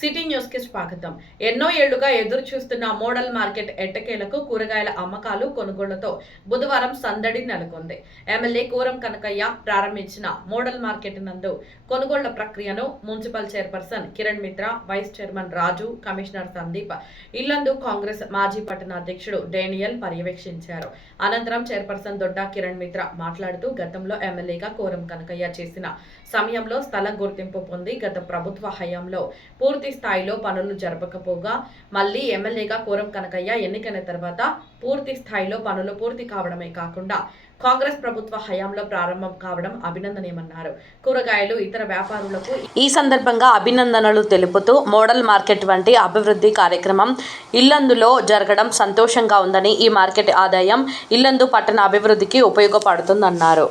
City news కి స్వాగతం. ఎన్నో ఏళ్లుగా ఎదురు చూస్తున్న మోడల్ మార్కెట్ ఎట్టకేలకు కూరగాయల అమ్మకాలు కొనుగోళ్లతో బుధవారం సందడి నెలకొంది. ఎమ్మెల్యే కూరం కనకయ్య ప్రారంభించిన మోడల్ మార్కెట్ నందు కొనుగోళ్ల ప్రక్రియను municipal chairperson Kiran Mitra, vice chairman Raju, commissioner Sandeep, Yellandu Congress మాజీ పట్టణ అధ్యక్షుడు డేనియల్ పర్యవేక్షించారు. అనంతరం చైర్పర్సన్ దొడ్డా కిరణ్ మిత్రా మాట్లాడుతూ గతంలో ఎమ్మెల్యేగా కూరం కనకయ్య చేసిన సమయంలో స్థలం గుర్తింపు పొంది గత ప్రభుత్వ హయాంలో పూర్తి స్థాయిలో పనులు జరపకపోగా మళ్లీ ఎమ్మెల్యేగా కూరం కనకయ్య ఎన్నికైన తర్వాత పూర్తి స్థాయిలో పనులు పూర్తి కావడమే కాకుండా కాంగ్రెస్ ప్రభుత్వ హయాంలో ప్రారంభం కావడం అభినందనీయమన్నారు. కూరగాయలు ఇతర వ్యాపారులకు ఈ సందర్భంగా అభినందనలు తెలుపుతూ మోడల్ మార్కెట్ వంటి అభివృద్ధి కార్యక్రమం ఇల్లందులో జరగడం సంతోషంగా ఉందని, ఈ మార్కెట్ ఆదాయం ఇల్లందు పట్టణ అభివృద్ధికి ఉపయోగపడుతుందన్నారు.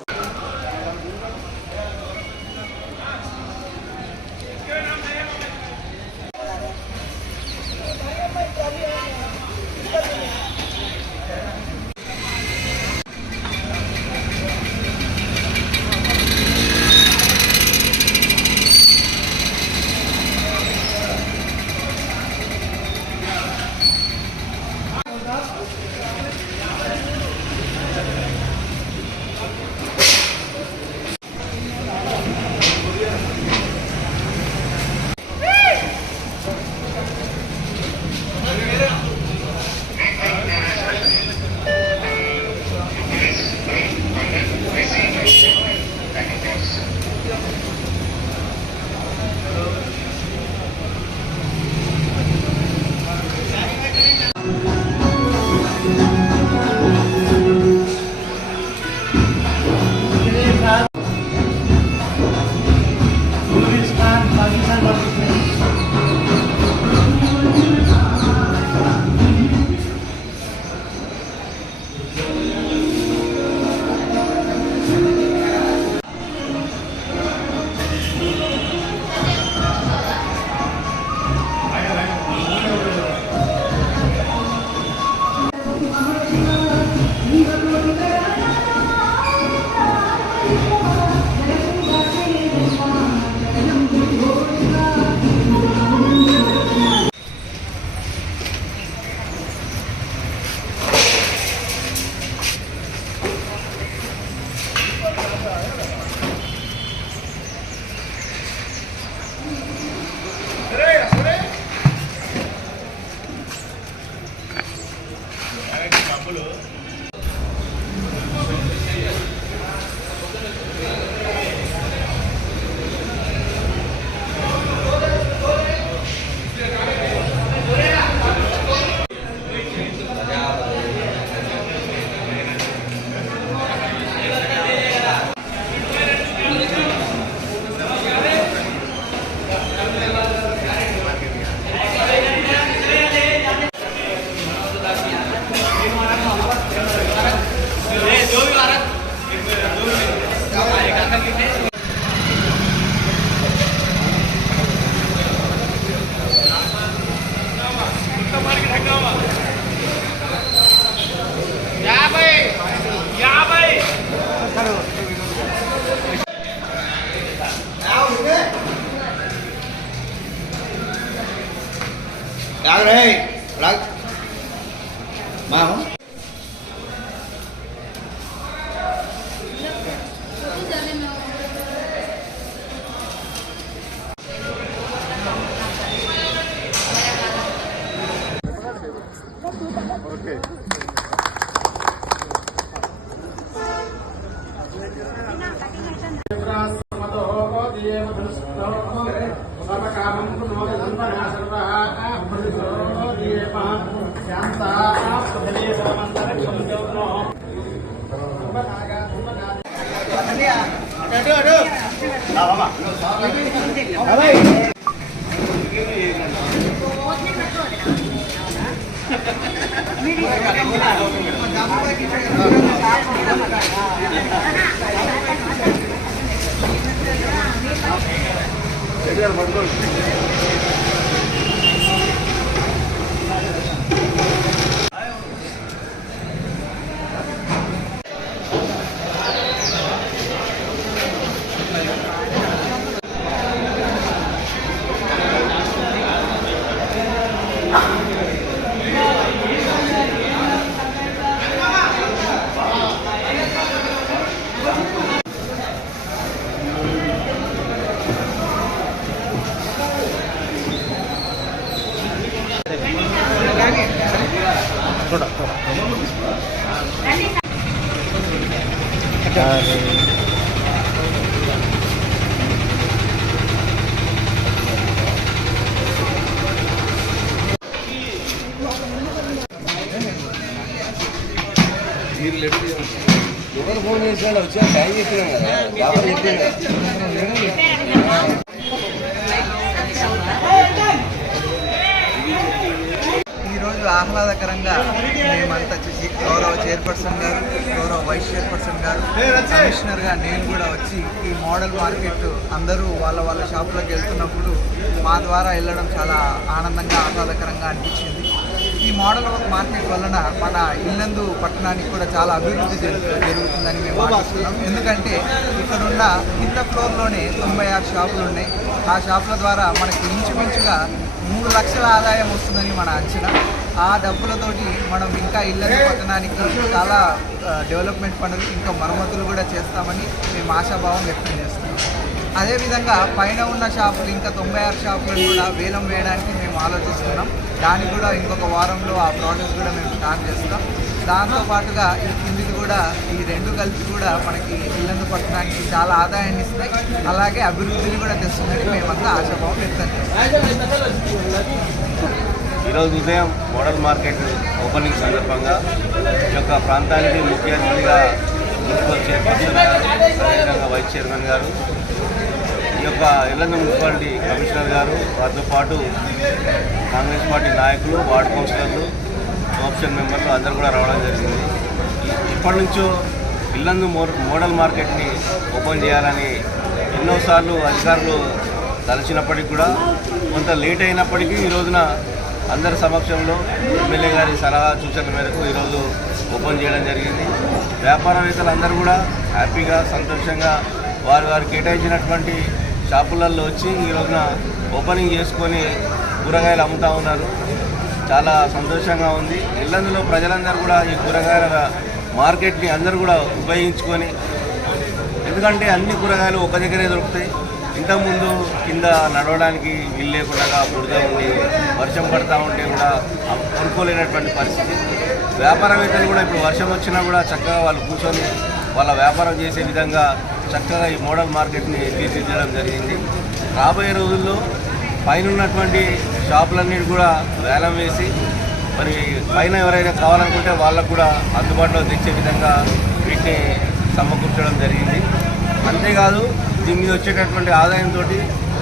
Đang đây, đang mà không? Okay. Phone చేసినా వచ్చా టైం చెప్పినాం కదా బాబా ఈరోజు ఆహ్లాదకరంగా మేమంతా చూసి గౌరవ చైర్పర్సన్ గారు, గౌరవ వైస్ చైర్పర్సన్ గారు, కమిషనర్గా నేను కూడా వచ్చి ఈ మోడల్ మార్కెట్ అందరూ వాళ్ళ షాపులోకి వెళ్తున్నప్పుడు మా ద్వారా వెళ్ళడం చాలా ఆనందంగా ఆహ్లాదకరంగా అనిపించింది. ఈ మోడల్ మార్కెట్ వలన మన ఇల్లందు పట్టణానికి కూడా చాలా అభివృద్ధి జరుగుతుందని మేము ఆశిస్తున్నాం. ఎందుకంటే ఇక్కడున్న ఇంత ఫ్లోర్లోనే 96 షాపులు ఉన్నాయి. ఆ షాపుల ద్వారా మనకి ఇంచుమించుగా 3 లక్షల ఆదాయం వస్తుందని మన అంచనా. ఆ డబ్బులతోటి మనం ఇంకా ఇల్లందు పట్టణానికి చాలా డెవలప్మెంట్ పనులు ఇంకా మరమ్మతులు కూడా చేస్తామని మేము ఆశాభావం వ్యక్తం చేస్తున్నాం. అదేవిధంగా పైన ఉన్న షాపులు ఇంకా 96 షాపులను కూడా వేలం వేయడానికి మేము ఆలోచిస్తున్నాం. దానికి కూడా ఇంకొక వారంలో ఆ ప్రాసెస్ కూడా మేము స్టార్ట్ చేస్తాం. దాంతోపాటుగా ఈ కిందిది కూడా ఈ రెండు కలిపి కూడా మనకి ఇల్లందు పట్టణానికి చాలా ఆదాయాన్ని ఇస్తాయి, అలాగే అభివృద్ధిని కూడా తెస్తుందని మేమంతా ఆశాభావం వ్యక్తం చేస్తాం. ఈరోజు ఉదయం మోడల్ మార్కెట్ ఓపెనింగ్ సందర్భంగా ఈ యొక్క ప్రాంతానికి ముఖ్య అతిథిగా మున్సిపల్ చైర్పర్సన్ అదేవిధంగా వైస్ చైర్మన్ గారు, ఈ యొక్క ఇల్లందు మున్సిపాలిటీ కమిషనర్ గారు, వారితో పాటు కాంగ్రెస్ పార్టీ నాయకులు, వార్డు కౌన్సిలర్లు, ఆప్షన్ మెంబర్లు అందరూ కూడా రావడం జరిగింది. ఇప్పటి నుంచో ఇల్లందు మోడల్ మార్కెట్ని ఓపెన్ చేయాలని ఎన్నోసార్లు అధికారులు తలచినప్పటికీ కూడా కొంత లేట్ అయినప్పటికీ ఈ రోజున అందరి సమక్షంలో ఎమ్మెల్యే గారి సలహా సూచనల మేరకు ఈరోజు ఓపెన్ చేయడం జరిగింది. వ్యాపారవేత్తలు అందరూ కూడా హ్యాపీగా సంతోషంగా వారు కేటాయించినటువంటి షాపులలో వచ్చి ఈ రోజున ఓపెనింగ్ చేసుకొని కూరగాయలు అమ్ముతూ ఉన్నారు. చాలా సంతోషంగా ఉంది. ఇల్లందులో ప్రజలందరూ కూడా ఈ కూరగాయల మార్కెట్ని అందరూ కూడా ఉపయోగించుకొని, ఎందుకంటే అన్ని కూరగాయలు ఒక దగ్గరే దొరుకుతాయి. ఇంతకుముందు కింద నడవడానికి వీలు లేకుండా బురద ఉండి వర్షం పడుతూ ఉంటే కూడా కొనుక్కోలేనటువంటి పరిస్థితి. వ్యాపారవేత్తలు కూడా ఇప్పుడు వర్షం వచ్చినా కూడా చక్కగా వాళ్ళు కూర్చొని వాళ్ళ వ్యాపారం చేసే విధంగా చక్కగా ఈ మోడల్ మార్కెట్ని తీర్చిదిద్దడం జరిగింది. రాబోయే రోజుల్లో పైన ఉన్నటువంటి షాపులన్నీ కూడా వేలం వేసి మరి పైన ఎవరైనా కావాలనుకుంటే వాళ్ళకు కూడా అందుబాటులో తెచ్చే విధంగా వీటిని సమకూర్చడం జరిగింది. అంతేకాదు దీని మీద వచ్చేటటువంటి ఆదాయంతో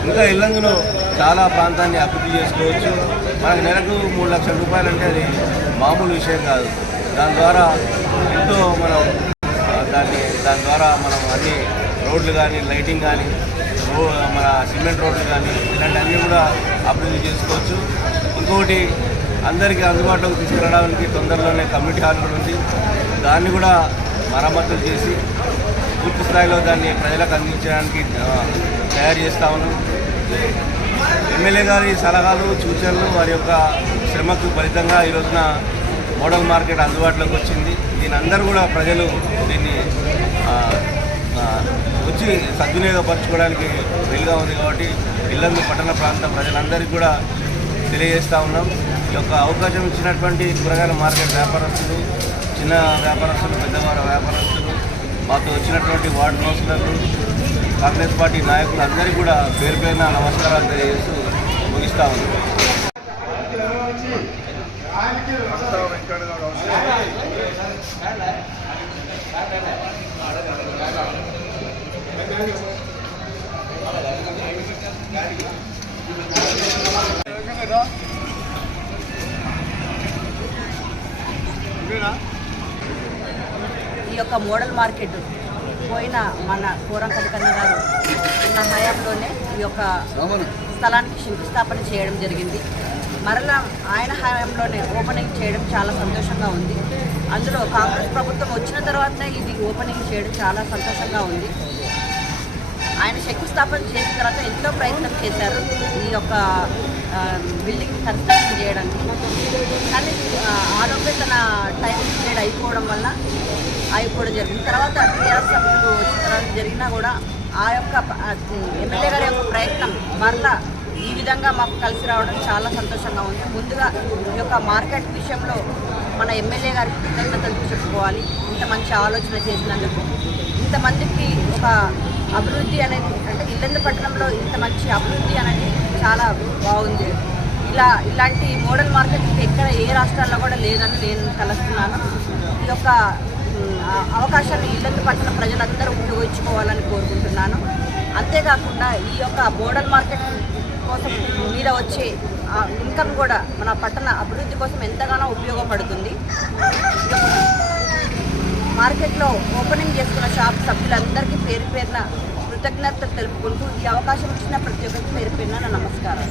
ఇంకా ఇల్లందులో చాలా ప్రాంతాన్ని అభివృద్ధి చేసుకోవచ్చు. మనకు నెలకు 3 లక్షల రూపాయలు అంటే అది మామూలు విషయం కాదు. దాని ద్వారా ఎంతో మనం దాని ద్వారా మనం అన్ని రోడ్లు కానీ, లైటింగ్ కానీ, మన సిమెంట్ రోడ్లు కానీ ఇలాంటివన్నీ కూడా అభివృద్ధి చేసుకోవచ్చు. ఇంకొకటి అందరికీ అందుబాటులోకి తీసుకురావడానికి తొందరలోనే కమ్యూనిటీ హాల్ కూడా ఉంది. దాన్ని కూడా మరమ్మతులు చేసి పూర్తి స్థాయిలో దాన్ని ప్రజలకు అందించడానికి తయారు చేస్తా ఉన్నాం. ఎమ్మెల్యే గారి సలహాలు సూచనలు వారి యొక్క శ్రమకు ఫలితంగా ఈ రోజున మోడల్ మార్కెట్ అందుబాటులోకి వచ్చింది. దీని అందరూ కూడా ప్రజలు దీన్ని వచ్చి సద్వినియోగపరచుకోవడానికి వీలుగా ఉంది. కాబట్టి ఇల్లందు పట్టణ ప్రాంత ప్రజలందరికీ కూడా తెలియజేస్తూ ఉన్నాం. ఈ యొక్క అవకాశం ఇచ్చినటువంటి కూరగాయల మార్కెట్ వ్యాపారస్తులు, చిన్న వ్యాపారస్తులు, పెద్దవారి వ్యాపారస్తులు, మాతో వచ్చినటువంటి వార్డు కౌన్సిలర్లు, కాంగ్రెస్ పార్టీ నాయకులు అందరికీ కూడా పేరు పేరున నమస్కారాలు తెలియజేస్తూ ముగిస్తా ఉన్నాం. ఈ యొక్క మోడల్ మార్కెట్ పోయిన మన కోరం కనకన్న గారు ఉన్న హయాంలోనే ఈ యొక్క స్థలానికి శంకుస్థాపన చేయడం జరిగింది. మరలా ఆయన హయాంలోనే ఓపెనింగ్ చేయడం చాలా సంతోషంగా ఉంది. అందులో కాంగ్రెస్ ప్రభుత్వం వచ్చిన తర్వాతనే ఇది ఓపెనింగ్ చేయడం చాలా సంతోషంగా ఉంది. ఆయన శంకుస్థాపన చేసిన తర్వాత ఎంతో ప్రయత్నం చేశారు ఈ యొక్క బిల్డింగ్ కన్స్ట్రక్షన్ చేయడానికి. కానీ ఆలోపే తన టైం పీరియడ్ అయిపోవడం జరిగింది. తర్వాత టీఆర్ఎస్ సభ్యులు వచ్చిన తర్వాత జరిగినా కూడా ఆ యొక్క ఎమ్మెల్యే గారి యొక్క ప్రయత్నం మరలా ఈ విధంగా మాకు కలిసి రావడం చాలా సంతోషంగా ఉంది. ముందుగా ఈ యొక్క మార్కెట్ విషయంలో మన ఎమ్మెల్యే గారికి కృతజ్ఞతలు చెప్పుకోవాలి. ఇంత మంచి ఆలోచన చేసినందుకు, ఇంతమందికి ఒక అభివృద్ధి అనేది, అంటే ఇల్లందు పట్టణంలో ఇంత మంచి అభివృద్ధి అనేది చాలా బాగుంది. ఇలాంటి మోడల్ మార్కెట్ ఎక్కడ ఏ రాష్ట్రాల్లో కూడా లేదని నేను తలస్తున్నాను. ఈ యొక్క అవకాశాన్ని ఇల్లందు పట్టణ ప్రజలందరూ ఉపయోగించుకోవాలని కోరుకుంటున్నాను. అంతేకాకుండా ఈ యొక్క మోడల్ మార్కెట్ కోసం మీద వచ్చే ఇన్కమ్ కూడా మన పట్టణ అభివృద్ధి కోసం ఎంతగానో ఉపయోగపడుతుంది. మార్కెట్లో ఓపెనింగ్ చేసుకున్న షాప్ సభ్యులందరికీ పేరు పేరున కృతజ్ఞతలు తెలుపుకుంటూ ఈ అవకాశం ఇచ్చిన ప్రతి ఒక్కరికి పేరు పేరున నమస్కారం.